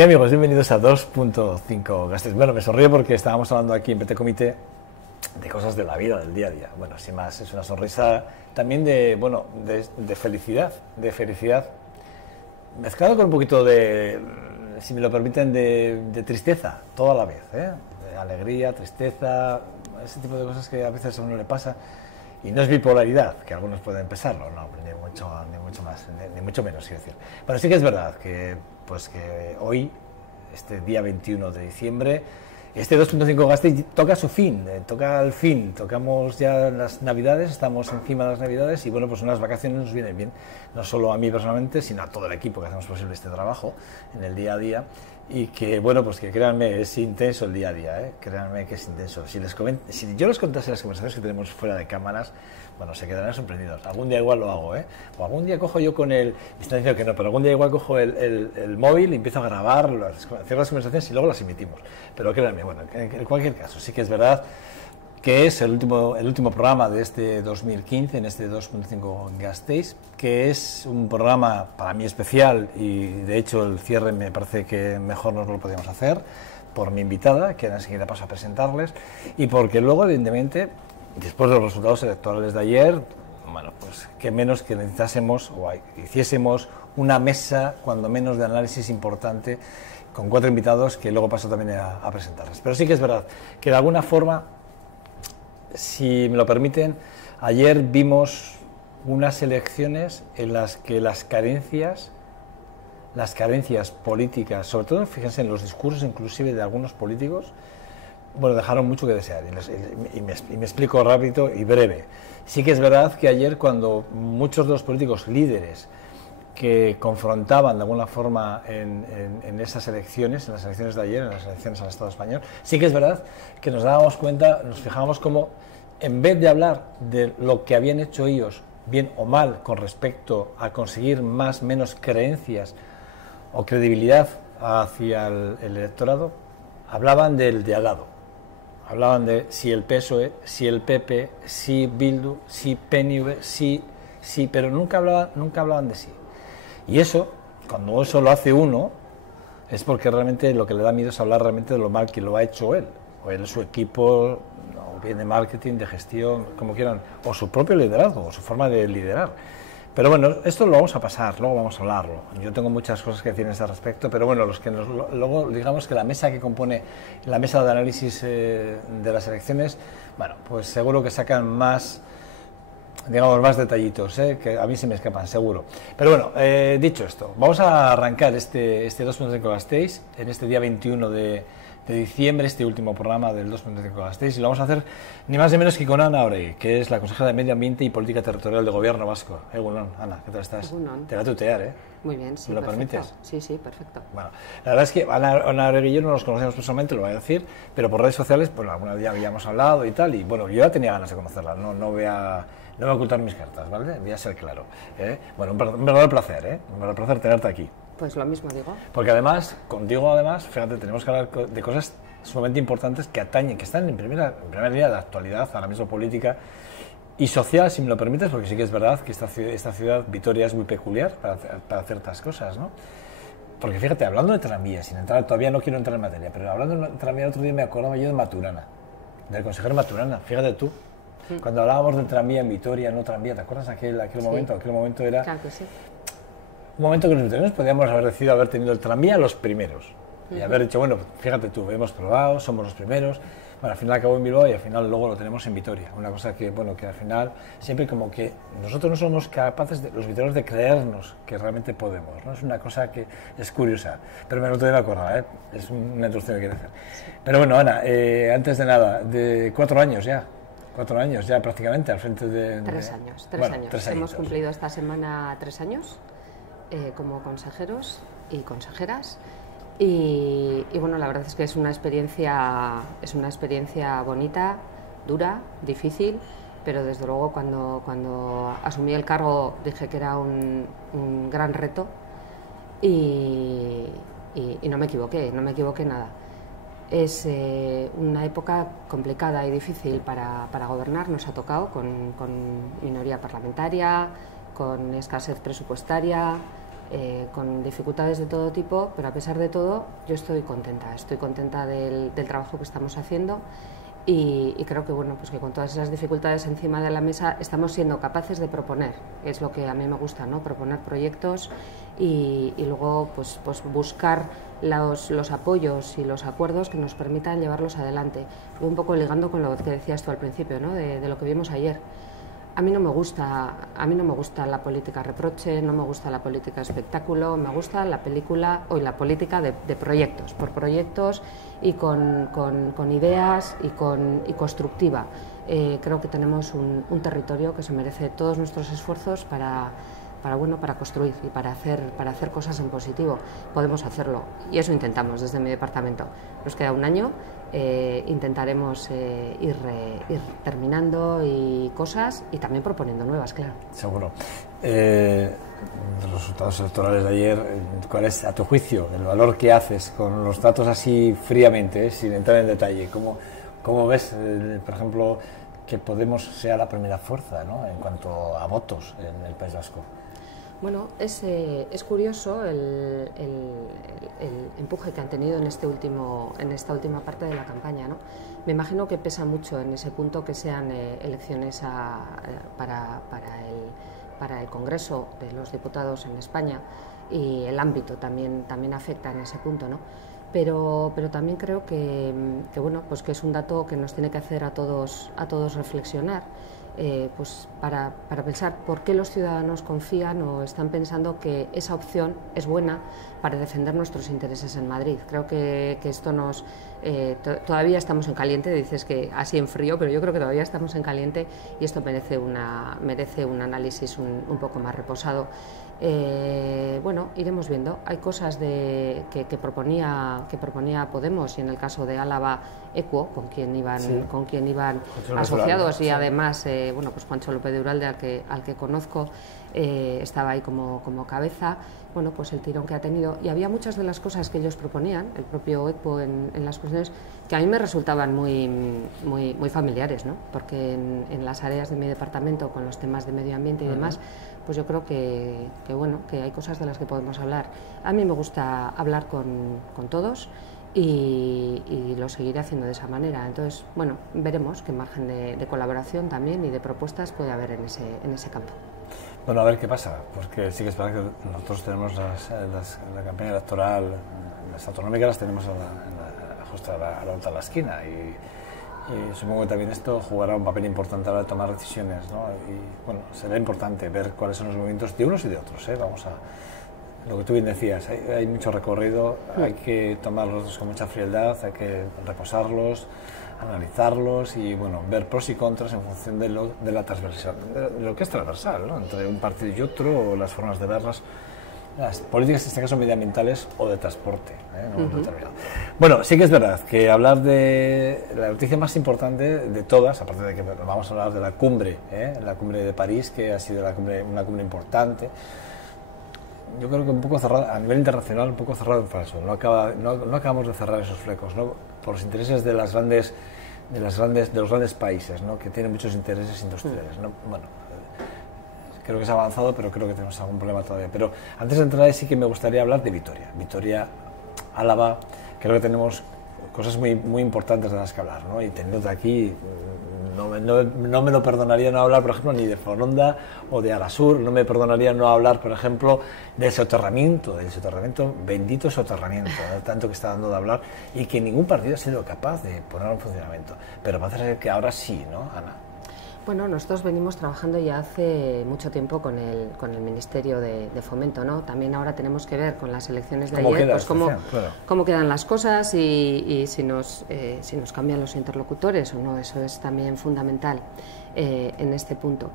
¿Qué amigos? Bienvenidos a 2.5 Gasteiz. Bueno, me sonrío porque estábamos hablando aquí en PT Comité de cosas de la vida, del día a día. Bueno, sin más, es una sonrisa también de, bueno, de felicidad, mezclado con un poquito de, si me lo permiten, de tristeza, toda la vez, ¿eh? De alegría, tristeza, ese tipo de cosas que a veces a uno le pasa. Y no es bipolaridad, que algunos pueden pensarlo, no, ni mucho menos, quiero decir. Pero sí que es verdad que, pues que hoy, este día 21 de diciembre, este 2.5 Gasteiz toca su fin, toca el fin, tocamos ya las Navidades, estamos encima de las Navidades y bueno, pues unas vacaciones nos vienen bien, no solo a mí personalmente, sino a todo el equipo que hacemos posible este trabajo en el día a día. Y que, bueno, pues que créanme, es intenso el día a día, ¿eh? Créanme que es intenso. Si yo les contase las conversaciones que tenemos fuera de cámaras, bueno, se quedarán sorprendidos. Algún día igual lo hago, ¿eh? O algún día cojo yo con el... Me están diciendo que no, pero algún día igual cojo el móvil y empiezo a grabar ciertas conversaciones y luego las emitimos. Pero créanme, bueno, en cualquier caso, sí que es verdad que es el último programa de este 2015, en este 2.5 Gasteiz, que es un programa para mí especial y de hecho el cierre me parece que mejor no lo podíamos hacer por mi invitada, que enseguida paso a presentarles, y porque luego, evidentemente, después de los resultados electorales de ayer, bueno, pues que menos que necesitásemos o hiciésemos una mesa, cuando menos, de análisis importante con 4 invitados que luego paso también a presentarles. Pero sí que es verdad que de alguna forma, si me lo permiten, ayer vimos unas elecciones en las que las carencias políticas, sobre todo, fíjense en los discursos inclusive de algunos políticos, bueno, dejaron mucho que desear. Y me explico rápido y breve. Sí que es verdad que ayer, cuando muchos de los políticos líderes que confrontaban de alguna forma en esas elecciones, en las elecciones de ayer, en las elecciones al Estado español, sí que es verdad que nos dábamos cuenta, nos fijábamos cómo, en vez de hablar de lo que habían hecho ellos, bien o mal, con respecto a conseguir menos creencias o credibilidad hacia el electorado, hablaban del de al lado. Hablaban de si el PSOE, si el PP, si Bildu, si PNV, sí, pero nunca hablaban de sí. Y eso, cuando eso lo hace uno, es porque realmente lo que le da miedo es hablar realmente de lo mal que lo ha hecho él, o él, su equipo, o bien de marketing, de gestión, como quieran, o su propio liderazgo, o su forma de liderar. Pero bueno, esto lo vamos a pasar, luego vamos a hablarlo. Yo tengo muchas cosas que decir en ese respecto, pero bueno, luego digamos que la mesa que compone la mesa de análisis de las elecciones, bueno, pues seguro que sacan más detallitos, que a mí se me escapan, seguro. Pero bueno, dicho esto, vamos a arrancar este 2.5 Gasteiz en este día 21 de diciembre, este último programa del 2.5 Gasteiz, y lo vamos a hacer ni más ni menos que con Ana Oregi, que es la consejera de Medio Ambiente y Política Territorial del Gobierno Vasco. Egunon, Ana, ¿qué tal estás? Egunon. Te va a tutear, ¿eh? Muy bien, sí, ¿Me lo perfecto. permites? Sí, perfecto. Bueno, la verdad es que Ana Oregi y yo no nos conocemos personalmente, lo voy a decir, pero por redes sociales, pues alguna vez ya habíamos hablado y tal, y bueno, yo ya tenía ganas de conocerla, no voy a ocultar mis cartas, ¿vale? Voy a ser claro. Bueno, un verdadero placer, Un verdadero placer tenerte aquí. Pues lo mismo digo. Porque además, contigo fíjate, tenemos que hablar de cosas sumamente importantes que atañen, que están en primera línea de la actualidad, ahora mismo política y social, si me lo permites, porque sí que es verdad que esta ciudad, Vitoria, es muy peculiar para ciertas cosas, ¿no? Porque fíjate, hablando de tranvía, todavía no quiero entrar en materia, pero hablando de tranvía, el otro día me acordaba yo de Maturana, del consejero Maturana, fíjate tú. Cuando hablábamos del tranvía en Vitoria, no tranvía, ¿te acuerdas aquel momento? Aquel momento era claro que sí. Un momento que los vitorianos podíamos haber decidido haber tenido el tranvía los primeros y haber dicho, bueno, fíjate tú, hemos probado, somos los primeros. Bueno, al final acabó en Bilbao y al final luego lo tenemos en Vitoria. Una cosa que, bueno, que al final siempre como que nosotros no somos capaces, los vitorianos, de creernos que realmente podemos, ¿no? Es una cosa que es curiosa, pero me lo acordar, ¿eh? Es una introducción que quiero hacer. Sí. Pero bueno, Ana, antes de nada, de 4 años ya. 4 años ya prácticamente al frente de... 3 años. Hemos cumplido esta semana 3 años como consejeros y consejeras y bueno, la verdad es que es una experiencia bonita, dura, difícil, pero desde luego cuando asumí el cargo dije que era un gran reto y no me equivoqué nada. Es una época complicada y difícil para gobernar, nos ha tocado con minoría parlamentaria, con escasez presupuestaria, con dificultades de todo tipo, pero a pesar de todo yo estoy contenta del trabajo que estamos haciendo. Y creo que, bueno, pues que con todas esas dificultades encima de la mesa estamos siendo capaces de proponer, es lo que a mí me gusta, ¿no? Proponer proyectos y luego pues buscar los apoyos y los acuerdos que nos permitan llevarlos adelante. Y un poco ligando con lo que decías tú al principio, ¿no? de lo que vimos ayer. A mí no me gusta la política reproche, no me gusta la política espectáculo, me gusta la política de proyectos, por proyectos y con ideas y constructiva. Creo que tenemos un territorio que se merece todos nuestros esfuerzos para construir y para hacer cosas en positivo. Podemos hacerlo y eso intentamos desde mi departamento. Nos queda un año. Intentaremos ir terminando cosas y también proponiendo nuevas, claro. Seguro. Los resultados electorales de ayer, ¿cuál es, a tu juicio, el valor que haces con los datos así fríamente, sin entrar en detalle? ¿Cómo ves, por ejemplo, que Podemos sea la primera fuerza, ¿no?, en cuanto a votos en el País Vasco? Bueno, es curioso el empuje que han tenido en esta última parte de la campaña, ¿no? Me imagino que pesa mucho en ese punto que sean elecciones para el Congreso de los Diputados en España, y el ámbito también afecta en ese punto, ¿no? Pero también creo que bueno, pues que es un dato que nos tiene que hacer a todos reflexionar. Pues para pensar por qué los ciudadanos confían o están pensando que esa opción es buena para defender nuestros intereses en Madrid. Creo que esto todavía estamos en caliente, dices que así en frío, pero yo creo que todavía estamos en caliente y esto merece un análisis un poco más reposado. Bueno, iremos viendo. Hay cosas que proponía Podemos, y en el caso de Álava, Equo, con quien iban asociados, y además bueno, pues Juancho López de Uralde, al que conozco, estaba ahí como cabeza. Bueno, pues el tirón que ha tenido, y había muchas de las cosas que ellos proponían, el propio Equo, en las cuestiones que a mí me resultaban muy familiares, ¿no? Porque en las áreas de mi departamento, con los temas de medio ambiente y demás, pues yo creo que bueno, que hay cosas de las que podemos hablar. A mí me gusta hablar con todos y lo seguiré haciendo de esa manera. Entonces, bueno, veremos qué margen de colaboración también y de propuestas puede haber en ese campo. Bueno, a ver qué pasa, porque sí que es verdad que nosotros tenemos la campaña electoral, las autonómicas las tenemos justo a la vuelta de la esquina, y supongo que también esto jugará un papel importante a la hora de tomar decisiones, ¿no? Y bueno, será importante ver cuáles son los movimientos de unos y de otros, ¿eh? Vamos a lo que tú bien decías, hay mucho recorrido, hay que tomar los datos con mucha frialdad, hay que reposarlos, analizarlos y bueno, ver pros y contras en función de la transversal, de lo que es transversal, ¿no?, entre un partido y otro, o las formas de verlas, las políticas en este caso medioambientales o de transporte, Bueno, sí que es verdad que hablar de la noticia más importante de todas, aparte de que vamos a hablar de la cumbre de París, que ha sido una cumbre importante. Yo creo que un poco cerrado, a nivel internacional, un poco cerrado en falso. No acabamos de cerrar esos flecos, ¿no?, por los intereses de los grandes países, ¿no?, que tienen muchos intereses industriales, ¿no? Bueno, creo que se ha avanzado, pero creo que tenemos algún problema todavía. Pero antes de entrar ahí sí que me gustaría hablar de Vitoria, Álava. Creo que tenemos cosas muy importantes de las que hablar, ¿no? Y teniéndote aquí, no me lo perdonaría no hablar, por ejemplo, ni de Foronda o de Arasur, no me perdonaría no hablar, por ejemplo, del soterramiento, bendito soterramiento, ¿no?, tanto que está dando de hablar, y que ningún partido ha sido capaz de ponerlo en funcionamiento. Pero parece ser que ahora sí, ¿no, Ana? Bueno, nosotros venimos trabajando ya hace mucho tiempo con el Ministerio de Fomento, ¿no? También ahora tenemos que ver con las elecciones de ayer, pues cómo quedan las cosas y si nos cambian los interlocutores o no. Eso es también fundamental en este punto.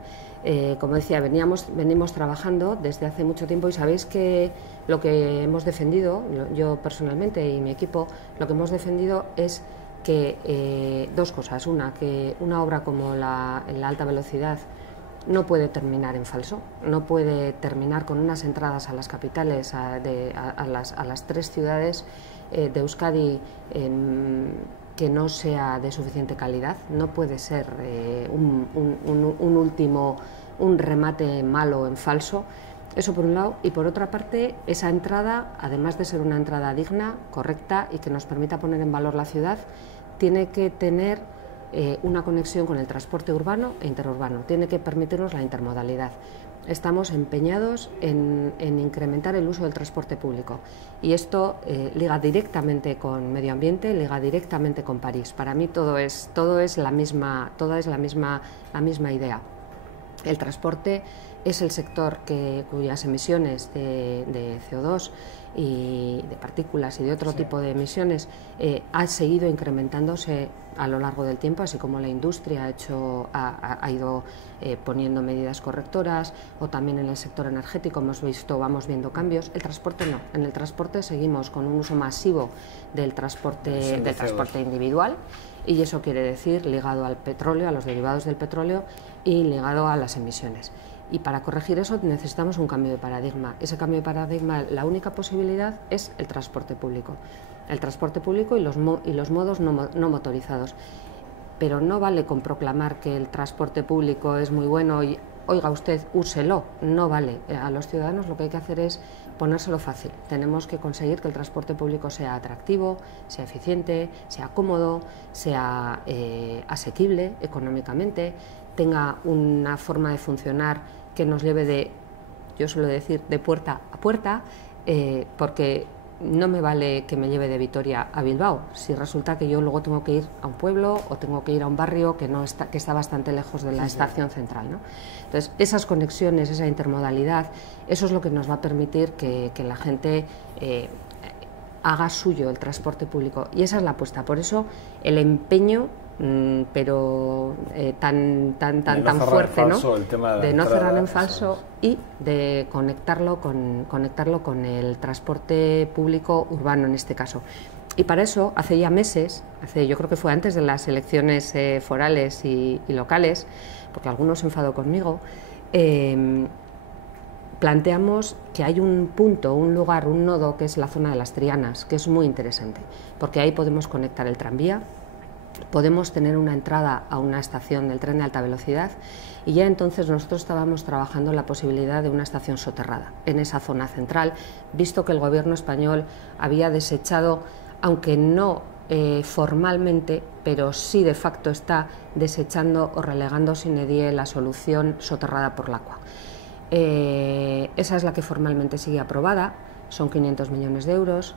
Como decía, venimos trabajando desde hace mucho tiempo, y sabéis que lo que hemos defendido, yo personalmente y mi equipo, lo que hemos defendido es que dos cosas. Que una obra como la alta velocidad no puede terminar en falso, no puede terminar con unas entradas a las capitales, a las tres ciudades de Euskadi, que no sea de suficiente calidad. No puede ser un remate malo en falso. Eso por un lado, y por otra parte, esa entrada, además de ser una entrada digna, correcta y que nos permita poner en valor la ciudad, tiene que tener una conexión con el transporte urbano e interurbano, tiene que permitirnos la intermodalidad. Estamos empeñados en incrementar el uso del transporte público y esto liga directamente con medio ambiente, liga directamente con París. Para mí todo es la misma idea. El transporte es el sector cuyas emisiones de CO2 y de partículas y de otro tipo de emisiones ha seguido incrementándose a lo largo del tiempo, así como la industria ha ido poniendo medidas correctoras, o también en el sector energético vamos viendo cambios. El transporte no, en el transporte seguimos con un uso masivo del transporte individual, y eso quiere decir ligado al petróleo, a los derivados del petróleo y ligado a las emisiones. Y para corregir eso necesitamos un cambio de paradigma. Ese cambio de paradigma, la única posibilidad es el transporte público. El transporte público y los modos no motorizados. Pero no vale con proclamar que el transporte público es muy bueno y, oiga usted, úselo. No vale. A los ciudadanos lo que hay que hacer es ponérselo fácil. Tenemos que conseguir que el transporte público sea atractivo, sea eficiente, sea cómodo, sea asequible económicamente, tenga una forma de funcionar que nos lleve yo suelo decir, de puerta a puerta, porque no me vale que me lleve de Vitoria a Bilbao, si resulta que yo luego tengo que ir a un pueblo o tengo que ir a un barrio que está bastante lejos de la estación central, ¿no? Entonces, esas conexiones, esa intermodalidad, eso es lo que nos va a permitir que la gente haga suyo el transporte público, y esa es la apuesta. Por eso el empeño pero tan fuerte, ¿no? De no cerrar en falso y de conectarlo con el transporte público urbano en este caso. Y para eso, hace ya meses, yo creo que fue antes de las elecciones forales y locales, porque algunos se enfadó conmigo, planteamos que hay un punto, un lugar, un nodo que es la zona de las Trianas, que es muy interesante, porque ahí podemos conectar el tranvía, podemos tener una entrada a una estación del tren de alta velocidad, y ya entonces nosotros estábamos trabajando en la posibilidad de una estación soterrada en esa zona central, visto que el gobierno español había desechado, aunque no formalmente, pero sí de facto está desechando o relegando sine die la solución soterrada por Lacua. Esa es la que formalmente sigue aprobada, son 500 millones de euros,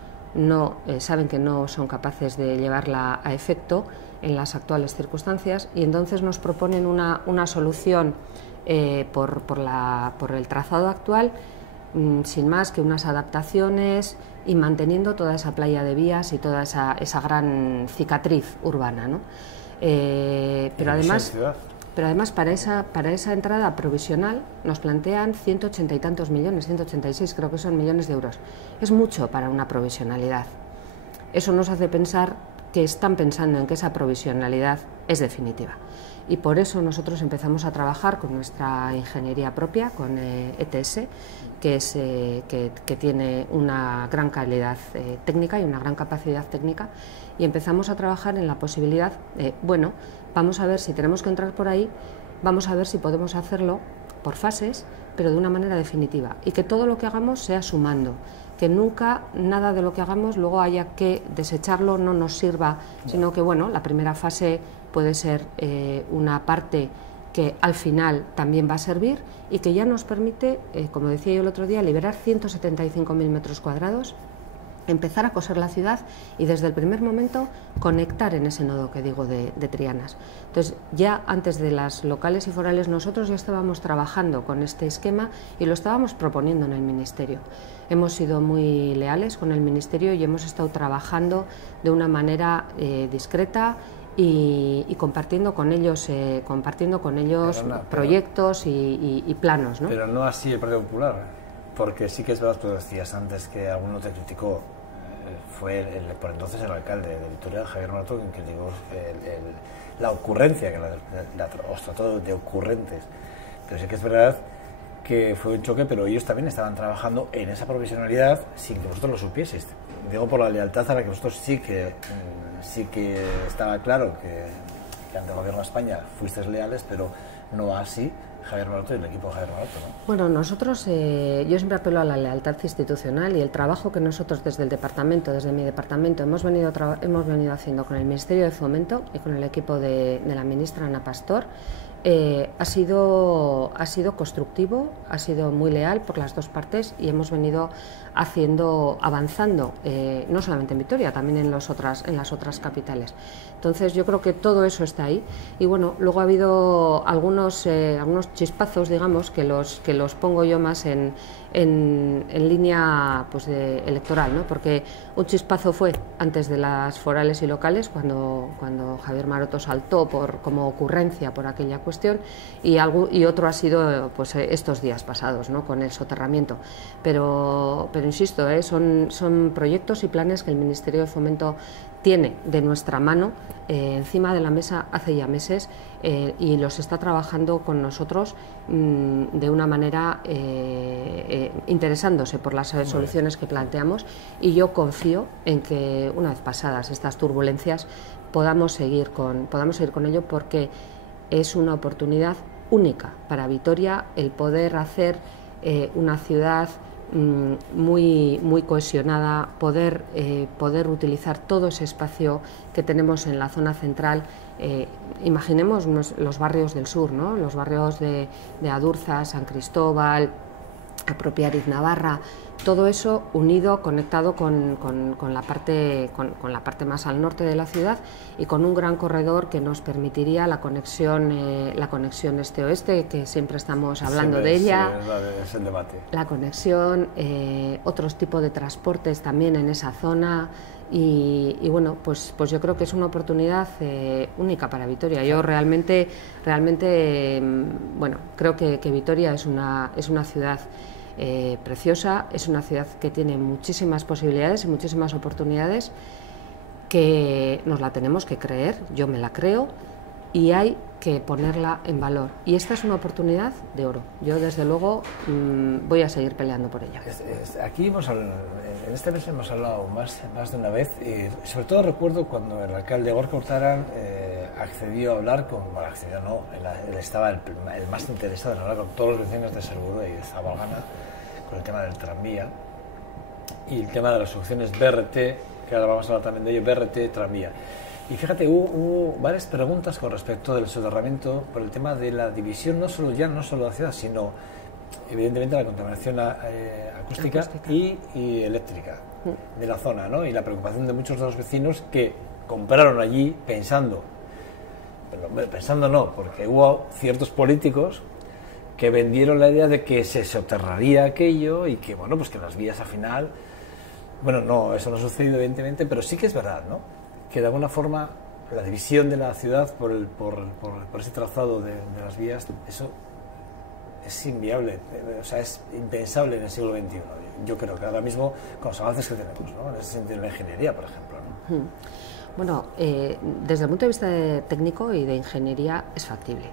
saben que no son capaces de llevarla a efecto en las actuales circunstancias, y entonces nos proponen una solución por el trazado actual, sin más que unas adaptaciones y manteniendo toda esa playa de vías y toda esa gran cicatriz urbana, ¿no? Pero además para esa entrada provisional nos plantean 180 y tantos millones, 186 creo que son millones de euros. Es mucho para una provisionalidad. Eso nos hace pensar que están pensando en que esa provisionalidad es definitiva. Y por eso nosotros empezamos a trabajar con nuestra ingeniería propia, con ETS, que tiene una gran calidad técnica y una gran capacidad técnica, y empezamos a trabajar en la posibilidad, vamos a ver si tenemos que entrar por ahí, vamos a ver si podemos hacerlo por fases, pero de una manera definitiva, y que todo lo que hagamos sea sumando, que nunca nada de lo que hagamos luego haya que desecharlo, no nos sirva, sino que la primera fase puede ser una parte que al final también va a servir y que ya nos permite, como decía yo el otro día, liberar 175.000 metros cuadrados, empezar a coser la ciudad y desde el primer momento conectar en ese nodo que digo de Trianas. Entonces, ya antes de las locales y forales nosotros ya estábamos trabajando con este esquema y lo estábamos proponiendo en el Ministerio. Hemos sido muy leales con el Ministerio y hemos estado trabajando de una manera discreta y compartiendo con ellos proyectos y planos, ¿no? Pero no así el Partido Popular, porque sí que es verdad, tú decías antes que alguno te criticó, fue por entonces el alcalde de Vitoria, Javier Maroto, quien criticó la ocurrencia, que os trató de ocurrentes. Pero sí que es verdad que fue un choque, pero ellos también estaban trabajando en esa provisionalidad sin que vosotros lo supieseis. Digo por la lealtad a la que vosotros sí que estaba claro que ante el gobierno de España fuisteis leales, pero no así Javier Maroto y el equipo de Javier Maroto, ¿no? Bueno, nosotros, yo siempre apelo a la lealtad institucional y el trabajo que nosotros desde el departamento, desde mi departamento, hemos venido haciendo con el Ministerio de Fomento y con el equipo de la ministra Ana Pastor. Ha sido constructivo, ha sido muy leal por las dos partes y hemos venido avanzando, no solamente en Vitoria, también en las otras capitales. Entonces yo creo que todo eso está ahí y bueno, luego ha habido algunos chispazos, digamos, que los pongo yo más en línea pues electoral, ¿no? Porque un chispazo fue antes de las forales y locales, cuando Javier Maroto saltó como ocurrencia por aquella cuestión, y otro ha sido pues estos días pasados, ¿no? Con el soterramiento. Pero insisto, son proyectos y planes que el Ministerio de Fomento tiene de nuestra mano encima de la mesa hace ya meses y los está trabajando con nosotros de una manera interesándose por las soluciones que planteamos, y yo confío en que una vez pasadas estas turbulencias podamos seguir con ello, porque es una oportunidad única para Vitoria el poder hacer una ciudad muy cohesionada, poder utilizar todo ese espacio que tenemos en la zona central. Imaginemos los barrios del sur, ¿no? Los barrios de Adurza, San Cristóbal, Apropiariz, Navarra, todo eso unido, conectado con la parte más al norte de la ciudad, y con un gran corredor que nos permitiría la conexión este-oeste, que siempre estamos hablando de ella. Sí, es el debate. La conexión, otros tipos de transportes también en esa zona. Y bueno, pues yo creo que es una oportunidad única para Vitoria. Yo realmente bueno, creo que Vitoria es una ciudad preciosa, es una ciudad que tiene muchísimas posibilidades y muchísimas oportunidades, que nos la tenemos que creer, yo me la creo, y hay que ponerla en valor. Y esta es una oportunidad de oro. Yo, desde luego, voy a seguir peleando por ella. Aquí en este mes hemos hablado más de una vez, y sobre todo recuerdo cuando el alcalde Gorka Urtaran accedió a hablar él estaba el más interesado en hablar con todos los vecinos de Salburua y de Zabalgana con el tema del tranvía y el tema de las soluciones BRT, que ahora vamos a hablar también de ello, BRT, tranvía. Y fíjate, hubo varias preguntas con respecto del soterramiento por el tema de la división, no solo de la ciudad, sino evidentemente la contaminación acústica y eléctrica de la zona, ¿no? Y la preocupación de muchos de los vecinos que compraron allí pensando no, porque hubo ciertos políticos que vendieron la idea de que se soterraría aquello y que, bueno, pues que las vías al final... Bueno, no, eso no ha sucedido evidentemente, pero sí que es verdad, ¿no? Que de alguna forma la división de la ciudad por ese trazado de las vías, eso es inviable, o sea, es impensable en el siglo XXI. Yo creo que ahora mismo, con los avances que tenemos, ¿no? En ese sentido, la ingeniería, por ejemplo, ¿no? Bueno, desde el punto de vista técnico y de ingeniería es factible.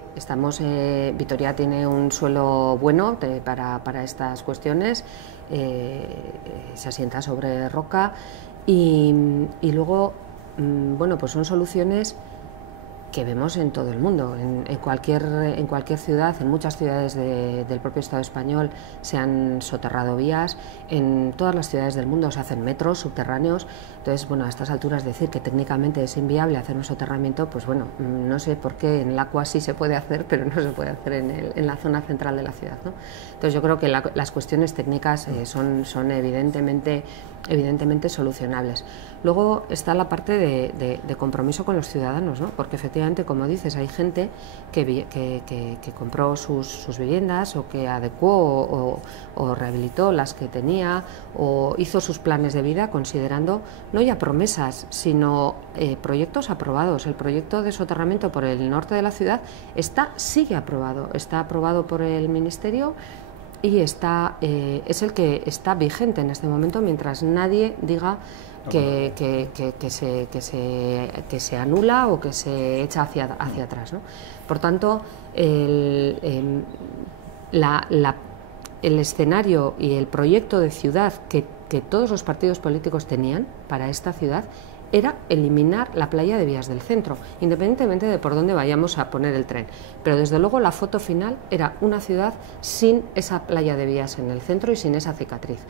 Vitoria tiene un suelo bueno para estas cuestiones, se asienta sobre roca y luego, bueno, pues son soluciones que vemos en todo el mundo, en cualquier ciudad, en muchas ciudades del propio Estado español se han soterrado vías, en todas las ciudades del mundo se hacen metros subterráneos. Entonces, bueno, a estas alturas decir que técnicamente es inviable hacer un soterramiento, pues bueno, no sé por qué en el Aqua sí se puede hacer, pero no se puede hacer en la zona central de la ciudad, ¿no? Entonces yo creo que las cuestiones técnicas son evidentemente solucionables. Luego está la parte de compromiso con los ciudadanos, ¿no? Porque efectivamente, como dices, hay gente que compró sus viviendas, o que adecuó o rehabilitó las que tenía, o hizo sus planes de vida considerando no ya promesas, sino proyectos aprobados. El proyecto de soterramiento por el norte de la ciudad sigue aprobado, está aprobado por el Ministerio y es el que está vigente en este momento, mientras nadie diga que se anula o que se echa hacia atrás, ¿no? Por tanto, el escenario y el proyecto de ciudad que todos los partidos políticos tenían para esta ciudad era eliminar la playa de Vías del Centro, independientemente de por dónde vayamos a poner el tren. Pero desde luego la foto final era una ciudad sin esa playa de Vías en el centro y sin esa cicatriz.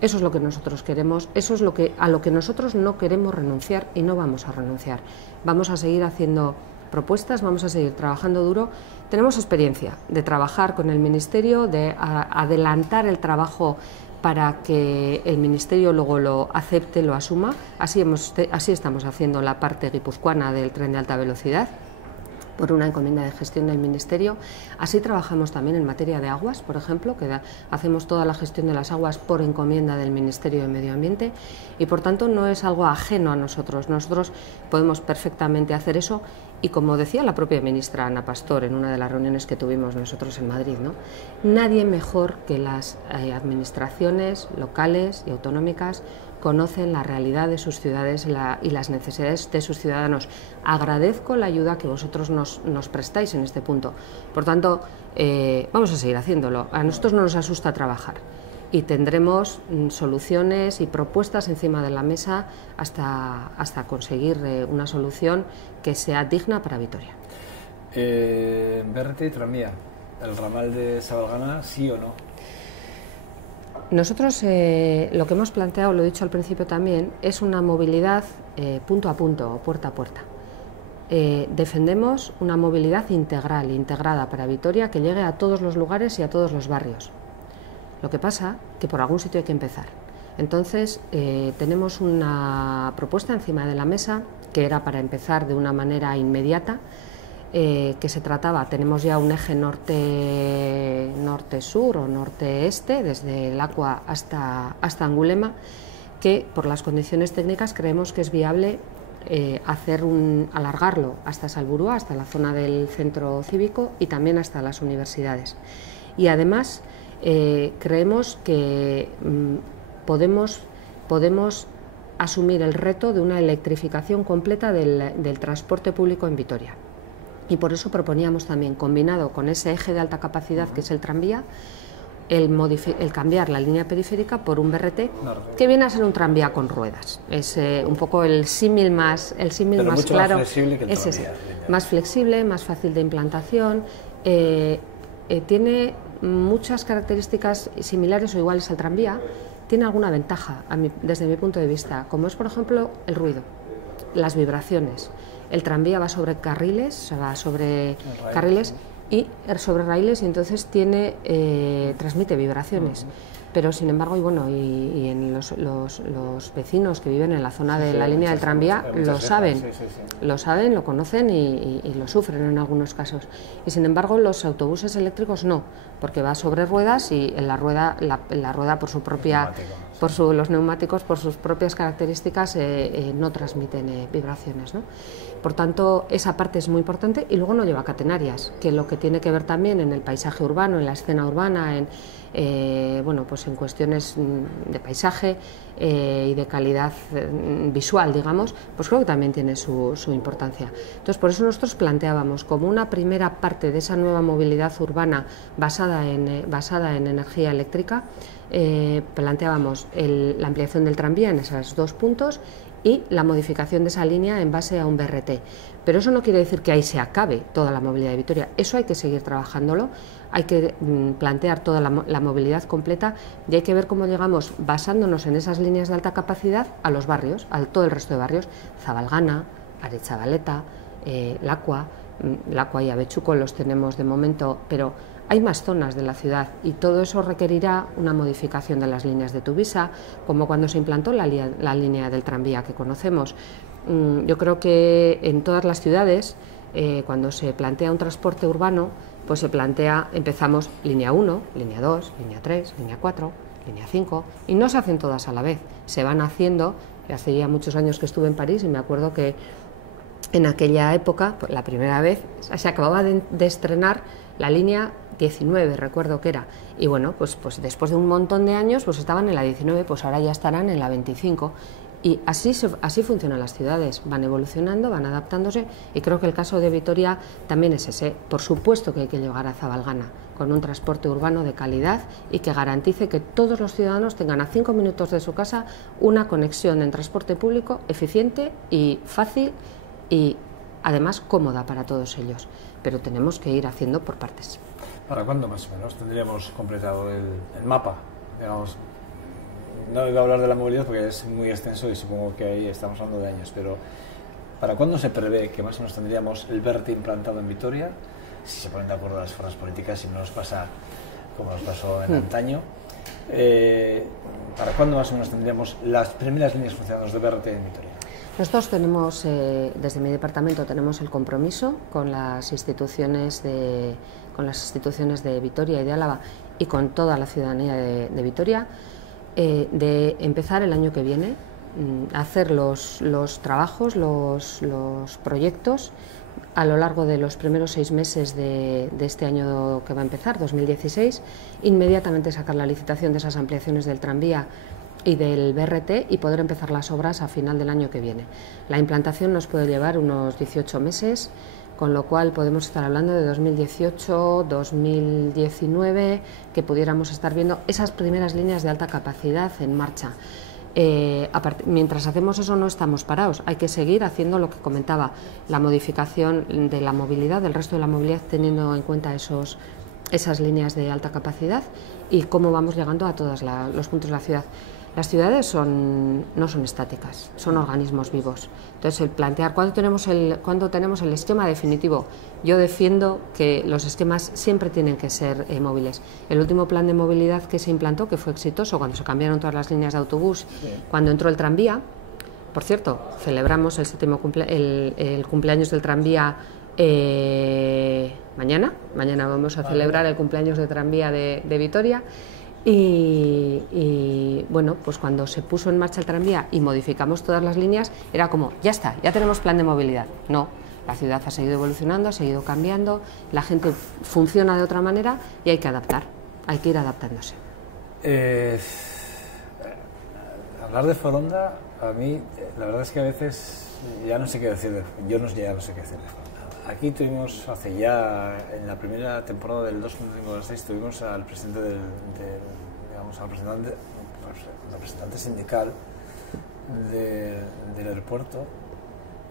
Eso es lo que nosotros queremos, eso es a lo que nosotros no queremos renunciar y no vamos a renunciar. Vamos a seguir haciendo propuestas, vamos a seguir trabajando duro. Tenemos experiencia de trabajar con el Ministerio, de adelantar el trabajo para que el Ministerio luego lo acepte, lo asuma. Así estamos haciendo la parte guipuzcoana del tren de alta velocidad, por una encomienda de gestión del Ministerio. Así trabajamos también en materia de aguas, por ejemplo, que hacemos toda la gestión de las aguas por encomienda del Ministerio de Medio Ambiente y por tanto no es algo ajeno a nosotros. Nosotros podemos perfectamente hacer eso y, como decía la propia ministra Ana Pastor en una de las reuniones que tuvimos nosotros en Madrid, ¿no? Nadie mejor que las administraciones locales y autonómicas conocen la realidad de sus ciudades y las necesidades de sus ciudadanos. Agradezco la ayuda que vosotros nos prestáis en este punto. Por tanto, vamos a seguir haciéndolo. A nosotros no nos asusta trabajar y tendremos soluciones y propuestas encima de la mesa hasta conseguir una solución que sea digna para Vitoria. BRT y tranvía, ¿el ramal de Sabalgana sí o no? Nosotros lo que hemos planteado, lo he dicho al principio también, es una movilidad punto a punto o puerta a puerta. Defendemos una movilidad integral, integrada para Vitoria, que llegue a todos los lugares y a todos los barrios. Lo que pasa que por algún sitio hay que empezar. Entonces tenemos una propuesta encima de la mesa que era para empezar de una manera inmediata, que se trataba, tenemos ya un eje norte-sur o norte-este, desde el Aqua hasta Angulema, que por las condiciones técnicas creemos que es viable alargarlo hasta Salburua, hasta la zona del centro cívico y también hasta las universidades. Y además creemos que podemos asumir el reto de una electrificación completa del transporte público en Vitoria. Y por eso proponíamos también, combinado con ese eje de alta capacidad que es el tranvía, el cambiar la línea periférica por un BRT que viene a ser un tranvía con ruedas. Es un poco el símil más claro. Más flexible que el es tranvía. Más flexible, más fácil de implantación. Tiene muchas características similares o iguales al tranvía. Tiene alguna ventaja desde mi punto de vista, como es por ejemplo el ruido, las vibraciones. El tranvía va sobre carriles, y sobre raíles y entonces transmite vibraciones. Pero sin embargo, y en los vecinos que viven en la zona de la línea del tranvía lo saben, lo conocen y lo sufren en algunos casos. Y sin embargo, los autobuses eléctricos no, porque va sobre ruedas y en la rueda los neumáticos, por sus propias características, no transmiten vibraciones, ¿no? Por tanto, esa parte es muy importante y luego no lleva catenarias, que lo que tiene que ver también en el paisaje urbano, en la escena urbana, en cuestiones de paisaje y de calidad visual, digamos, pues creo que también tiene su importancia. Entonces, por eso nosotros planteábamos como una primera parte de esa nueva movilidad urbana basada en energía eléctrica, planteábamos la ampliación del tranvía en esos dos puntos y la modificación de esa línea en base a un BRT. Pero eso no quiere decir que ahí se acabe toda la movilidad de Vitoria, eso hay que seguir trabajándolo, hay que plantear toda la movilidad completa y hay que ver cómo llegamos, basándonos en esas líneas de alta capacidad, a los barrios, a todo el resto de barrios, Zabalgana, Aretxabaleta, Lacua y Abechuco los tenemos de momento, pero hay más zonas de la ciudad y todo eso requerirá una modificación de las líneas de Tuvisa, como cuando se implantó la línea del tranvía que conocemos. Yo creo que en todas las ciudades, cuando se plantea un transporte urbano, pues empezamos línea 1, línea 2, línea 3, línea 4, línea 5, y no se hacen todas a la vez, se van haciendo. Hace ya muchos años que estuve en París y me acuerdo que en aquella época, la primera vez, se acababa de estrenar la línea 19, recuerdo que era, y bueno, pues después de un montón de años, pues estaban en la 19, pues ahora ya estarán en la 25. Y así funcionan las ciudades, van evolucionando, van adaptándose, y creo que el caso de Vitoria también es ese. Por supuesto que hay que llegar a Zabalgana con un transporte urbano de calidad y que garantice que todos los ciudadanos tengan a 5 minutos de su casa una conexión en transporte público eficiente y fácil y además cómoda para todos ellos. Pero tenemos que ir haciendo por partes. ¿Para cuándo más o menos tendríamos completado el mapa? Digamos, no iba a hablar de la movilidad porque es muy extenso y supongo que ahí estamos hablando de años, pero ¿para cuándo se prevé que más o menos tendríamos el BERT implantado en Vitoria? Si se ponen de acuerdo las fuerzas políticas y no nos pasa como nos pasó en antaño. ¿Para cuándo más o menos tendríamos las primeras líneas funcionando de BERT en Vitoria? Nosotros tenemos, desde mi departamento, tenemos el compromiso con las instituciones de Vitoria y de Álava y con toda la ciudadanía de Vitoria, de empezar el año que viene a hacer los trabajos, los proyectos a lo largo de los primeros 6 meses de este año que va a empezar, 2016, inmediatamente sacar la licitación de esas ampliaciones del tranvía y del BRT y poder empezar las obras a final del año que viene. La implantación nos puede llevar unos 18 meses, con lo cual podemos estar hablando de 2018, 2019, que pudiéramos estar viendo esas primeras líneas de alta capacidad en marcha. Mientras hacemos eso no estamos parados, hay que seguir haciendo lo que comentaba, la modificación de la movilidad, del resto de la movilidad, teniendo en cuenta esas líneas de alta capacidad y cómo vamos llegando a todos los puntos de la ciudad. Las ciudades no son estáticas, son organismos vivos. Entonces, el plantear cuándo tenemos el esquema definitivo, yo defiendo que los esquemas siempre tienen que ser móviles. El último plan de movilidad que se implantó, que fue exitoso, cuando se cambiaron todas las líneas de autobús, cuando entró el tranvía, por cierto, celebramos el cumpleaños del tranvía mañana vamos a celebrar el cumpleaños de tranvía de Vitoria. Y bueno, pues cuando se puso en marcha el tranvía y modificamos todas las líneas, era como, ya está, ya tenemos plan de movilidad. No, la ciudad ha seguido evolucionando, ha seguido cambiando, la gente funciona de otra manera y hay que adaptar, hay que ir adaptándose. Hablar de Foronda, a mí, la verdad es que a veces ya no sé qué decir, yo ya no sé qué decir de Foronda. Aquí tuvimos, hace ya, en la primera temporada del 2005-2006, tuvimos al presidente al representante sindical del aeropuerto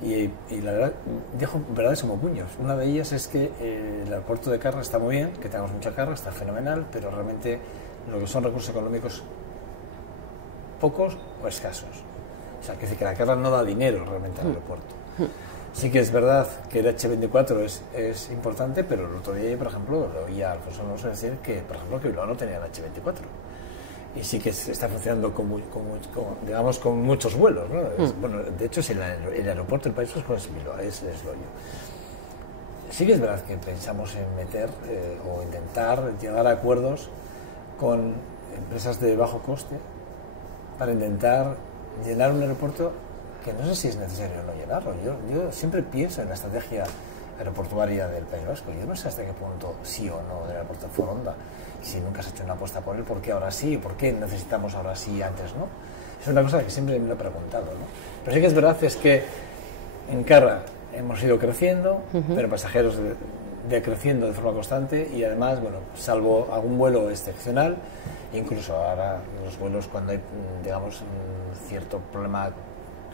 y la verdad, dijo verdades como puños. Una de ellas es que el aeropuerto de carga está muy bien, que tengamos mucha carga, está fenomenal, pero realmente lo que son recursos económicos pocos o escasos. O sea, que la carga no da dinero realmente al aeropuerto. Sí que es verdad que el H24 es importante, pero el otro día, por ejemplo, lo oía a Alfonso Alonso decir que, por ejemplo, que Bilbao no tenía el H24. Y sí que está funcionando con muchos vuelos, ¿no? Bueno, de hecho, es el aeropuerto del País Vasco es Bilbao, es Loio. Sí que es verdad que pensamos en meter o intentar llegar a acuerdos con empresas de bajo coste para intentar llenar un aeropuerto que no sé si es necesario o no llenarlo. Yo siempre pienso en la estrategia aeroportuaria del País Vasco. Yo no sé hasta qué punto sí o no del aeropuerto de Foronda, si nunca se ha hecho una apuesta por él, por qué ahora sí, por qué necesitamos ahora sí y antes no. Es una cosa que siempre me lo he preguntado, ¿no? Pero sí que es verdad es que en carga hemos ido creciendo, pero pasajeros decreciendo de forma constante y además, bueno, salvo algún vuelo excepcional, incluso ahora los vuelos cuando hay, digamos, un cierto problema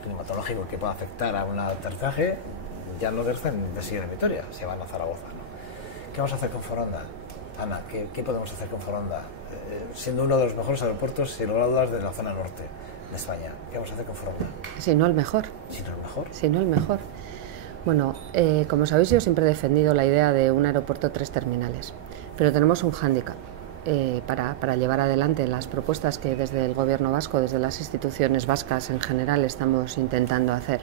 climatológico que pueda afectar a un aterrizaje, ya no aterrizan de seguir en Vitoria, se van a Zaragoza, ¿no? ¿Qué vamos a hacer con Foronda? Ana, ¿qué podemos hacer con Foronda? Siendo uno de los mejores aeropuertos, sin lugar a dudas, de la zona norte de España. ¿Qué vamos a hacer con Foronda? Si no el mejor. Si no el mejor. Si no el mejor. Bueno, como sabéis, yo siempre he defendido la idea de un aeropuerto 3 terminales, pero tenemos un hándicap. Para llevar adelante las propuestas que desde el Gobierno vasco, desde las instituciones vascas en general estamos intentando hacer,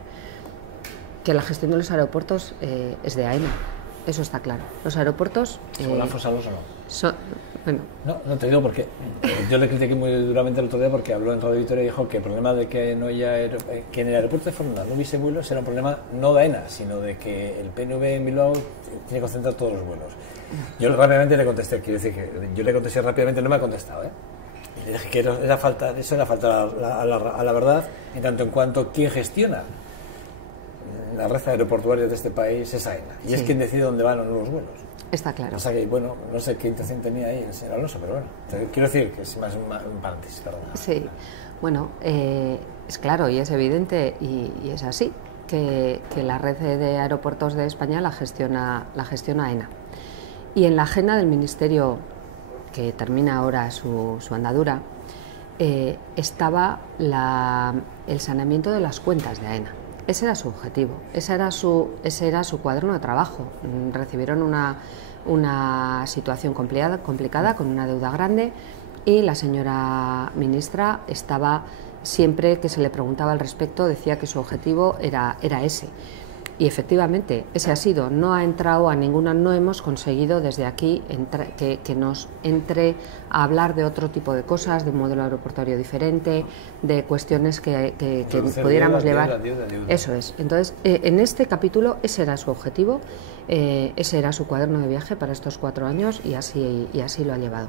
que la gestión de los aeropuertos es de AENA, eso está claro. Los aeropuertos... ¿Según Alfonso Alonso no? Bueno. No te digo porque yo le critiqué muy duramente el otro día porque habló en Radio Vitoria y dijo que el problema de que no haya que en el aeropuerto de Foronda no hubiese vuelos era un problema no de AENA, sino de que el PNV en Bilbao tiene que concentrar todos los vuelos. Yo rápidamente le contesté, quiero decir que yo le contesté rápidamente, no me ha contestado, Le dije que eso era falta a la verdad, en tanto en cuanto quien gestiona la red aeroportuaria de este país es AENA, y es quien decide dónde van los nuevos vuelos. Está claro. O sea que, bueno, no sé qué intención tenía ahí el señor Alonso, pero bueno, quiero decir que es más un paréntesis, perdón. Sí, bueno, es claro y es evidente y es así, que la red de aeropuertos de España la gestiona AENA. Y en la agenda del Ministerio, que termina ahora su andadura, estaba el saneamiento de las cuentas de AENA. Ese era su objetivo, ese era su cuaderno de trabajo. Recibieron una situación complicada, con una deuda grande, y la señora ministra estaba, siempre que se le preguntaba al respecto, decía que su objetivo era ese. Y efectivamente, ese ha sido, no ha entrado a ninguna, no hemos conseguido desde aquí que nos entre a hablar de otro tipo de cosas, de un modelo aeroportuario diferente, de cuestiones que pudiéramos llevar. Eso es. Entonces, en este capítulo ese era su objetivo, ese era su cuaderno de viaje para estos 4 años y así lo ha llevado.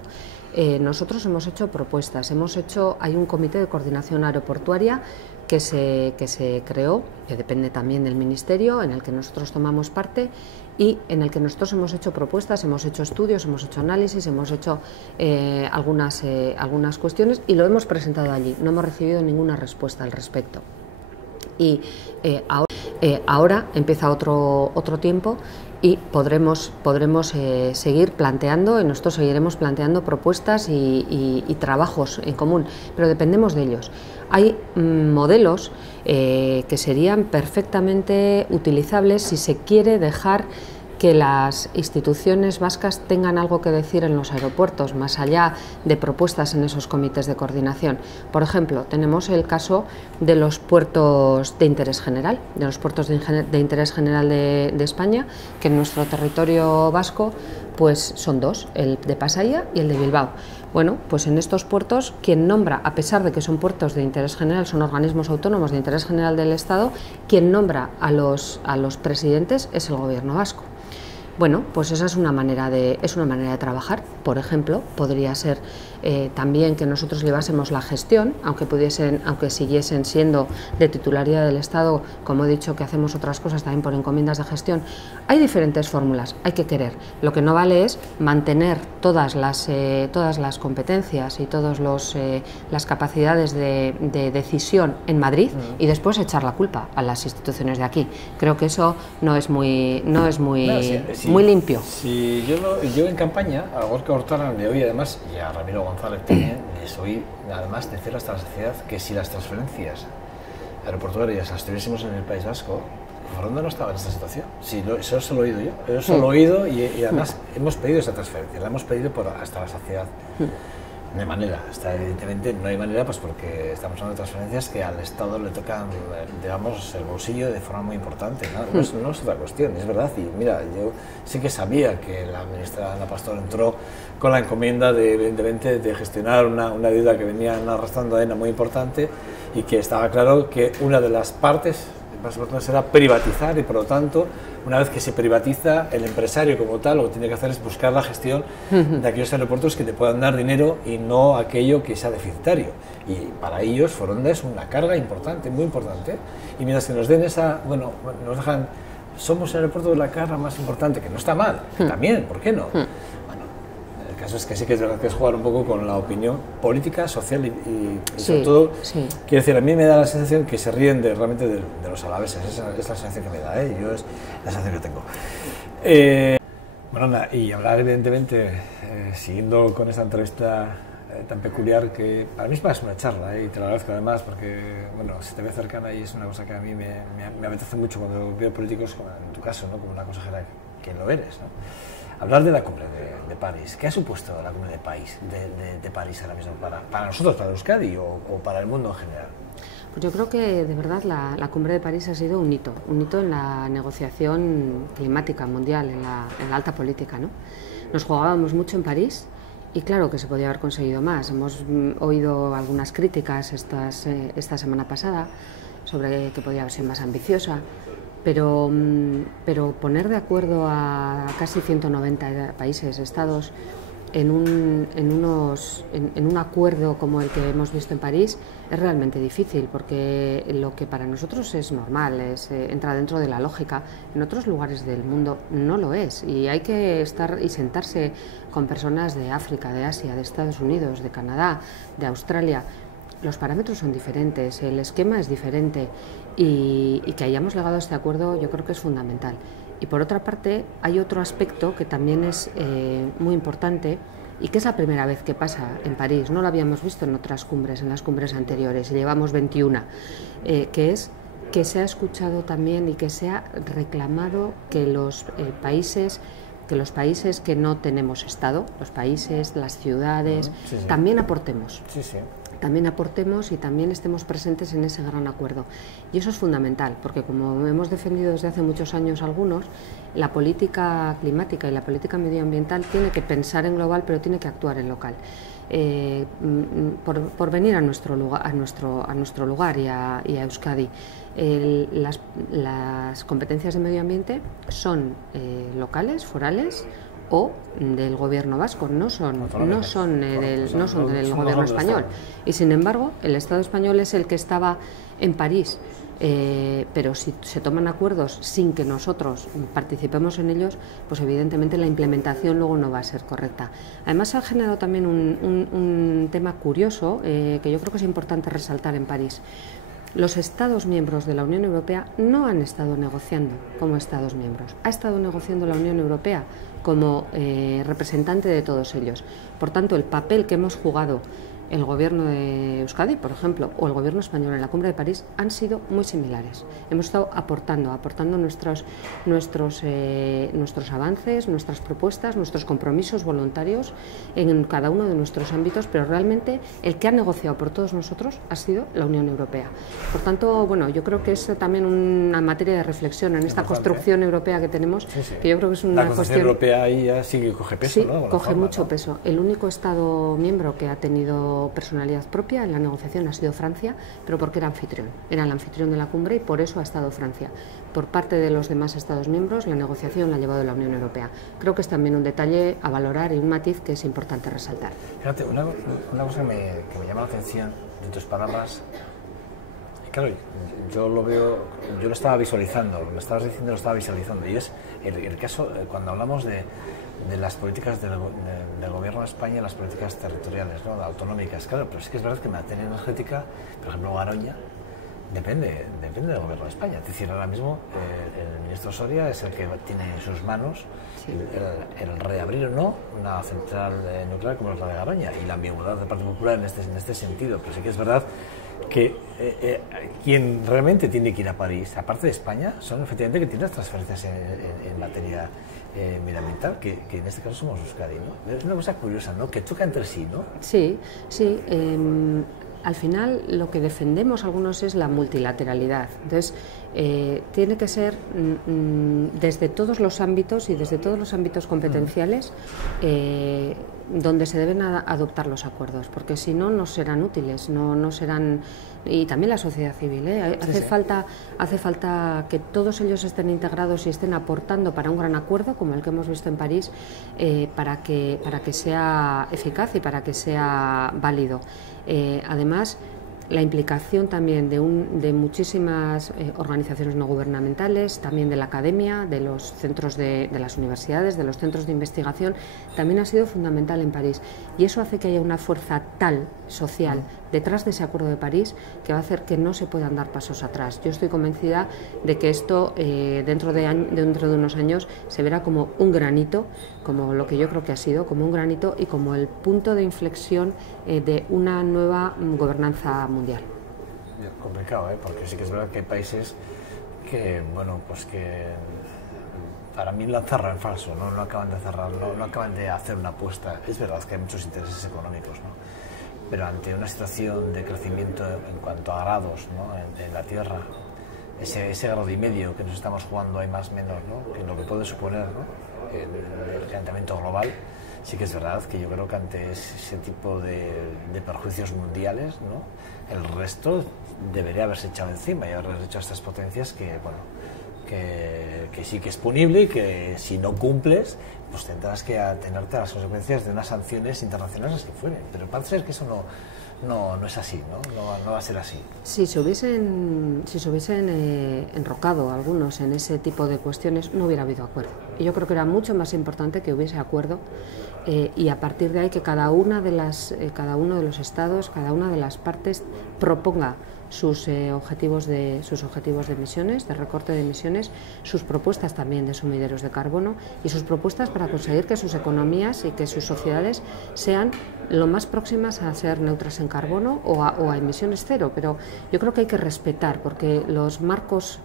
Nosotros hemos hecho propuestas, hay un comité de coordinación aeroportuaria que se creó, que depende también del Ministerio, en el que nosotros tomamos parte y en el que nosotros hemos hecho propuestas, hemos hecho estudios, hemos hecho análisis, hemos hecho algunas cuestiones y lo hemos presentado allí. No hemos recibido ninguna respuesta al respecto. Y ahora empieza otro tiempo y podremos seguir planteando, y nosotros seguiremos planteando propuestas y trabajos en común, pero dependemos de ellos. Hay modelos que serían perfectamente utilizables si se quiere dejar que las instituciones vascas tengan algo que decir en los aeropuertos, más allá de propuestas en esos comités de coordinación. Por ejemplo, tenemos el caso de los puertos de interés general, de interés general de España, que en nuestro territorio vasco pues son 2, el de Pasaia y el de Bilbao. Bueno, pues en estos puertos, quien nombra, a pesar de que son puertos de interés general, son organismos autónomos de interés general del Estado, quien nombra a los presidentes es el Gobierno vasco. Bueno, pues esa es una manera de trabajar. Por ejemplo, podría ser también que nosotros llevásemos la gestión, aunque siguiesen siendo de titularidad del Estado, como he dicho que hacemos otras cosas también por encomiendas de gestión. Hay diferentes fórmulas, hay que querer. Lo que no vale es mantener todas las competencias y todas las capacidades de decisión en Madrid y después echar la culpa a las instituciones de aquí. Creo que eso no es muy limpio. Si yo en campaña a Gorka Hortara le oí además, y a Ramiro González también, les oí además decir hasta la saciedad que si las transferencias aeroportuarias las tuviésemos en el País Vasco, Foronda no estaba en esta situación. Sí, eso se lo he oído yo. Eso lo he oído y además hemos pedido esa transferencia, la hemos pedido hasta la saciedad. No hay manera, evidentemente no hay manera, pues porque estamos hablando de transferencias que al Estado le tocan, digamos, el bolsillo de forma muy importante, ¿no? No es otra cuestión, es verdad. Y mira, yo sí que sabía que la ministra Ana Pastor entró con la encomienda evidentemente de gestionar una deuda que venían arrastrando a AENA muy importante y que estaba claro que una de las partes más importantes era privatizar y por lo tanto, una vez que se privatiza, el empresario como tal lo que tiene que hacer es buscar la gestión de aquellos aeropuertos que te puedan dar dinero y no aquello que sea deficitario. Y para ellos Foronda es una carga importante, muy importante. Y mientras que nos den nos dejan, somos el aeropuerto de la carga más importante, que no está mal, que también, ¿por qué no? El caso es que sí que es verdad que es jugar un poco con la opinión política, social y sobre todo, quiero decir, a mí me da la sensación que se ríen realmente de los alaveses, esa es la sensación que me da, es la sensación que tengo. Bueno, nada, y hablar evidentemente, siguiendo con esta entrevista tan peculiar, que para mí es más una charla, y te lo agradezco además porque, bueno, se te ve cercana y es una cosa que a mí me apetece mucho cuando veo políticos, como en tu caso, ¿no? Como una consejera que lo eres, ¿no? Hablar de la cumbre de París. ¿Qué ha supuesto la cumbre de París ahora mismo para nosotros, para Euskadi o para el mundo en general? Pues yo creo que de verdad la cumbre de París ha sido un hito en la negociación climática mundial, en la alta política, ¿no? Nos jugábamos mucho en París y claro que se podía haber conseguido más. Hemos oído algunas críticas esta semana pasada sobre que podía haber sido más ambiciosa. Pero poner de acuerdo a casi 190 países, estados, en un acuerdo como el que hemos visto en París es realmente difícil, porque lo que para nosotros es normal, entra dentro de la lógica, en otros lugares del mundo no lo es, y hay que estar y sentarse con personas de África, de Asia, de Estados Unidos, de Canadá, de Australia. Los parámetros son diferentes, el esquema es diferente, y que hayamos llegado a este acuerdo yo creo que es fundamental. Y por otra parte, hay otro aspecto que también es muy importante y que es la primera vez que pasa en París. No lo habíamos visto en otras cumbres, en las cumbres anteriores, y llevamos 21, que es que se ha escuchado también y que se ha reclamado que los países que no tenemos Estado, los países, las ciudades, también aportemos. También aportemos y también estemos presentes en ese gran acuerdo. Y eso es fundamental, porque como hemos defendido desde hace muchos años algunos, la política climática y la política medioambiental tiene que pensar en global, pero tiene que actuar en local. Por venir a nuestro lugar y a Euskadi, las competencias de medio ambiente son locales, forales, o del gobierno vasco, no son del gobierno español. Y sin embargo, el Estado español es el que estaba en París, pero si se toman acuerdos sin que nosotros participemos en ellos, pues evidentemente la implementación luego no va a ser correcta. Además, se ha generado también un tema curioso que yo creo que es importante resaltar en París. Los Estados miembros de la Unión Europea no han estado negociando como Estados miembros. Ha estado negociando la Unión Europea como representante de todos ellos. Por tanto, el papel que hemos jugado el gobierno de Euskadi, por ejemplo, o el gobierno español en la Cumbre de París han sido muy similares. Hemos estado aportando nuestros avances, nuestras propuestas, nuestros compromisos voluntarios en cada uno de nuestros ámbitos, pero realmente el que ha negociado por todos nosotros ha sido la Unión Europea. Por tanto, bueno, yo creo que es también una materia de reflexión en esta construcción europea que tenemos, que yo creo que es una cuestión europea ahí ya sí que coge peso, sí, ¿no? Coge mucho peso. El único Estado miembro que ha tenido personalidad propia en la negociación ha sido Francia, pero porque era el anfitrión de la cumbre, y por eso ha estado Francia. Por parte de los demás Estados miembros, la negociación la ha llevado la Unión Europea. Creo que es también un detalle a valorar y un matiz que es importante resaltar. Fíjate, una cosa que me llama la atención de tus palabras, claro, yo lo estaba visualizando, lo que estabas diciendo lo estaba visualizando, y es el caso, cuando hablamos de las políticas del gobierno de España, las políticas territoriales, ¿no? Autonómicas, claro, pero sí que es verdad que en materia energética, por ejemplo, Garoña depende del gobierno de España. Es decir, ahora mismo el ministro Soria es el que tiene en sus manos el reabrir o no una central nuclear como es la de Garoña, y la ambigüedad del Partido Popular en este sentido. Pero sí que es verdad que quien realmente tiene que ir a París, aparte de España, son efectivamente que tienen las transferencias en materia medioambiental, que en este caso somos Euskadi, ¿no? Es una cosa curiosa, ¿no? Que choca entre sí, ¿no? Sí. Al final lo que defendemos algunos es la multilateralidad. Entonces, tiene que ser desde todos los ámbitos y desde todos los ámbitos competenciales donde se deben adoptar los acuerdos, porque si no, no serán útiles, no serán. Y también la sociedad civil, hace falta que todos ellos estén integrados y estén aportando para un gran acuerdo como el que hemos visto en París, para que sea eficaz y para que sea válido. Además, la implicación también de muchísimas organizaciones no gubernamentales, también de la academia, de los centros de las universidades, de los centros de investigación, también ha sido fundamental en París. Y eso hace que haya una fuerza tal social detrás de ese Acuerdo de París que va a hacer que no se puedan dar pasos atrás. Yo estoy convencida de que esto dentro de unos años se verá como un granito, como lo que yo creo que ha sido, como un granito y como el punto de inflexión de una nueva gobernanza mundial. Complicado, porque sí que es verdad que hay países que, bueno, pues que para mí lo han cerrado en falso, no acaban de cerrar, no acaban de hacer una apuesta. Es verdad que hay muchos intereses económicos, ¿no? Pero ante una situación de crecimiento en cuanto a grados, ¿no? en la Tierra, ese grado y medio que nos estamos jugando hay más o menos, ¿no? que lo que puede suponer, ¿no? el calentamiento global, sí que es verdad que yo creo que ante ese tipo de perjuicios mundiales, ¿no? el resto debería haberse echado encima y haberse hecho a estas potencias que, bueno, que sí que es punible y que si no cumples, pues tendrás que atenerte a las consecuencias de unas sanciones internacionales si fueren. Pero parece ser que eso no es así, no va a ser así. Si se hubiesen enrocado algunos en ese tipo de cuestiones, no hubiera habido acuerdo. Y yo creo que era mucho más importante que hubiese acuerdo y a partir de ahí que cada uno de los estados, cada una de las partes proponga sus objetivos de emisiones, de recorte de emisiones, sus propuestas también de sumideros de carbono y sus propuestas para conseguir que sus economías y que sus sociedades sean lo más próximas a ser neutras en carbono o a emisiones cero. Pero yo creo que hay que respetar, porque los marcos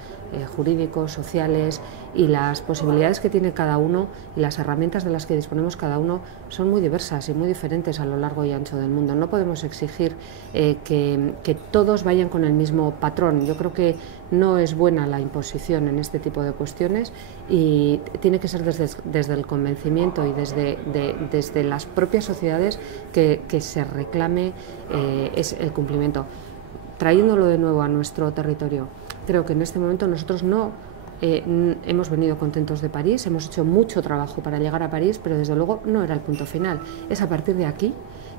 jurídicos, sociales y las posibilidades que tiene cada uno y las herramientas de las que disponemos cada uno son muy diversas y muy diferentes a lo largo y ancho del mundo. No podemos exigir que todos vayan con el mismo patrón. Yo creo que no es buena la imposición en este tipo de cuestiones y tiene que ser desde el convencimiento y desde las propias sociedades que se reclame es el cumplimiento. Trayéndolo de nuevo a nuestro territorio, creo que en este momento nosotros no hemos venido contentos de París, hemos hecho mucho trabajo para llegar a París, pero desde luego no era el punto final. Es a partir de aquí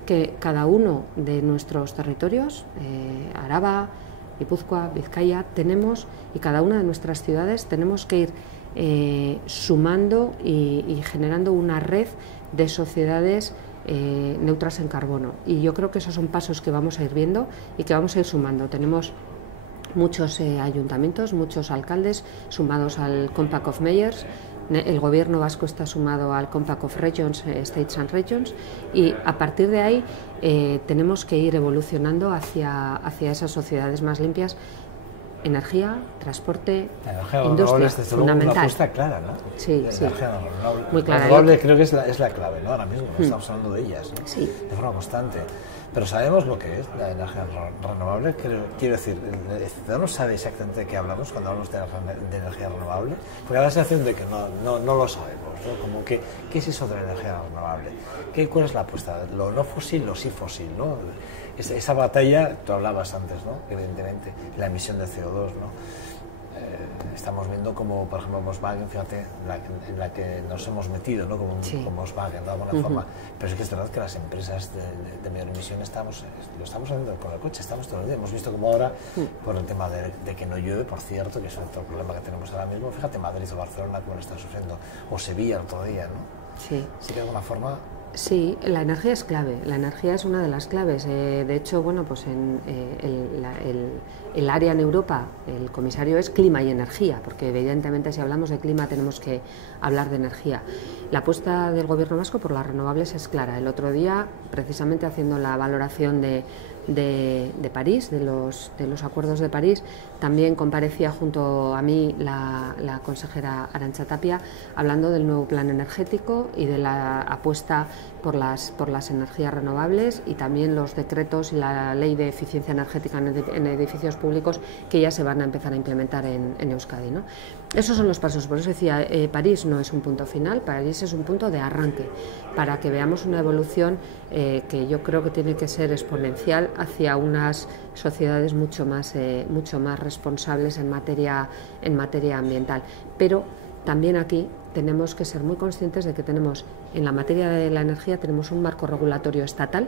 que cada uno de nuestros territorios, Araba, Guipúzcoa, Vizcaya, tenemos, y cada una de nuestras ciudades tenemos que ir sumando y generando una red de sociedades neutras en carbono. Y yo creo que esos son pasos que vamos a ir viendo y que vamos a ir sumando. Tenemos muchos ayuntamientos, muchos alcaldes sumados al Compact of Mayors. El gobierno vasco está sumado al Compact of Regions, States and Regions, y a partir de ahí tenemos que ir evolucionando hacia esas sociedades más limpias. Energía, transporte, industria, fundamental. Una apuesta clara, ¿no? Sí, sí. Muy clara. Renovable creo que es la clave, ¿no? Ahora mismo estamos hablando de ellas, ¿no? Sí. De forma constante. Pero sabemos lo que es la energía renovable. Quiero decir, el ciudadano sabe exactamente de qué hablamos cuando hablamos de energía renovable, porque da la sensación de que no lo sabemos, ¿no? Como que, ¿qué es eso de la energía renovable? ¿Cuál es la apuesta? ¿Lo no fósil, lo sí fósil, ¿no? Esa batalla, tú hablabas antes, ¿no? Evidentemente, la emisión de CO2, ¿no? Estamos viendo como, por ejemplo, Volkswagen, fíjate, en la que nos hemos metido, ¿no? Como Volkswagen, de alguna forma. Pero sí que es verdad que las empresas de menor emisión lo estamos haciendo con el coche, estamos todo el día. Hemos visto como ahora, por el tema de que no llueve, por cierto, que es otro problema que tenemos ahora mismo, fíjate, Madrid o Barcelona, como lo están sufriendo, o Sevilla el otro día, ¿no? Sí. Sí que de alguna forma... Sí, la energía es clave, la energía es una de las claves. De hecho, bueno, pues en el área en Europa, el comisario es clima y energía, porque evidentemente si hablamos de clima tenemos que hablar de energía. La apuesta del gobierno vasco por las renovables es clara. El otro día, precisamente haciendo la valoración de París, de los acuerdos de París, también comparecía junto a mí la consejera Arantxa Tapia hablando del nuevo plan energético y de la apuesta por las energías renovables y también los decretos y la ley de eficiencia energética en edificios públicos que ya se van a empezar a implementar en Euskadi, ¿no? Esos son los pasos, por eso decía, París no es un punto final, París es un punto de arranque para que veamos una evolución que yo creo que tiene que ser exponencial hacia unas sociedades mucho más responsables en materia ambiental. Pero también aquí tenemos que ser muy conscientes de que tenemos, en la materia de la energía, tenemos un marco regulatorio estatal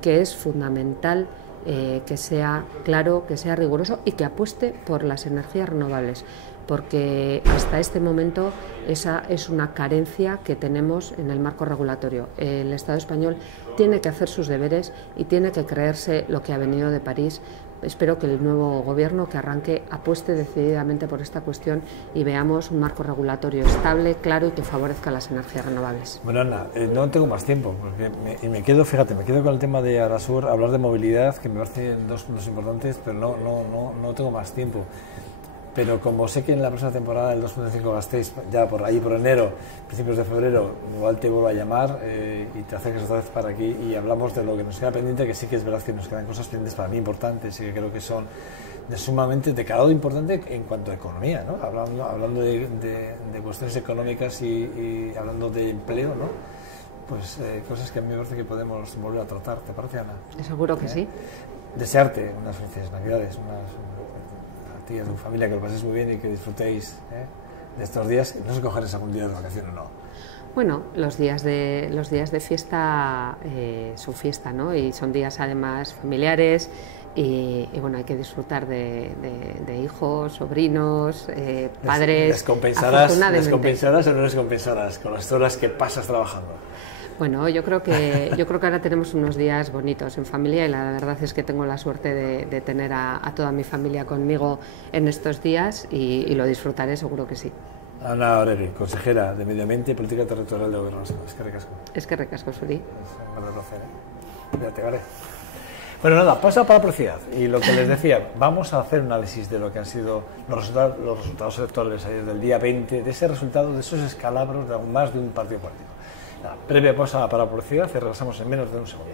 que es fundamental que sea claro, que sea riguroso y que apueste por las energías renovables, porque hasta este momento esa es una carencia que tenemos en el marco regulatorio. El Estado español tiene que hacer sus deberes y tiene que creerse lo que ha venido de París. Espero que el nuevo gobierno que arranque apueste decididamente por esta cuestión y veamos un marco regulatorio estable, claro y que favorezca las energías renovables. Bueno, Ana, no tengo más tiempo, porque me quedo con el tema de Arasur, hablar de movilidad, que me parecen dos puntos importantes, pero no tengo más tiempo. Pero como sé que en la próxima temporada del 2.5 Gasteiz, ya por enero, principios de febrero, igual te vuelvo a llamar y te acerques otra vez para aquí y hablamos de lo que nos queda pendiente, que sí que es verdad que nos quedan cosas pendientes para mí importantes y que creo que son de calado importante en cuanto a economía, ¿no? Hablando de cuestiones económicas y hablando de empleo, ¿no? Pues cosas que a mí me parece que podemos volver a tratar. ¿Te parece, Ana? Seguro que sí. Desearte unas felices Navidades, ti y a tu familia, que lo paséis muy bien y que disfrutéis de estos días. No sé, cogeréis algún día de vacación o no. Bueno, los días de fiesta son fiesta, ¿no? Y son días además familiares y bueno, hay que disfrutar de hijos, sobrinos, padres. ¿Les compensarás o no les compensarás con las horas que pasas trabajando? Bueno, yo creo que ahora tenemos unos días bonitos en familia y la verdad es que tengo la suerte de tener a toda mi familia conmigo en estos días y lo disfrutaré, seguro que sí. Ana Oregi, consejera de Medio Ambiente y Política Territorial de Gobierno Vasco. Eskerrik asko, Zuri. Es un gran placer, Cuídate, ¿vale? Bueno, nada, paso para la velocidad. Y lo que les decía, vamos a hacer un análisis de lo que han sido los resultados electorales ayer del día 20, de ese resultado, de esos escalabros de aún más de un partido político. Nada, previa pausa para la velocidad y regresamos en menos de un segundo.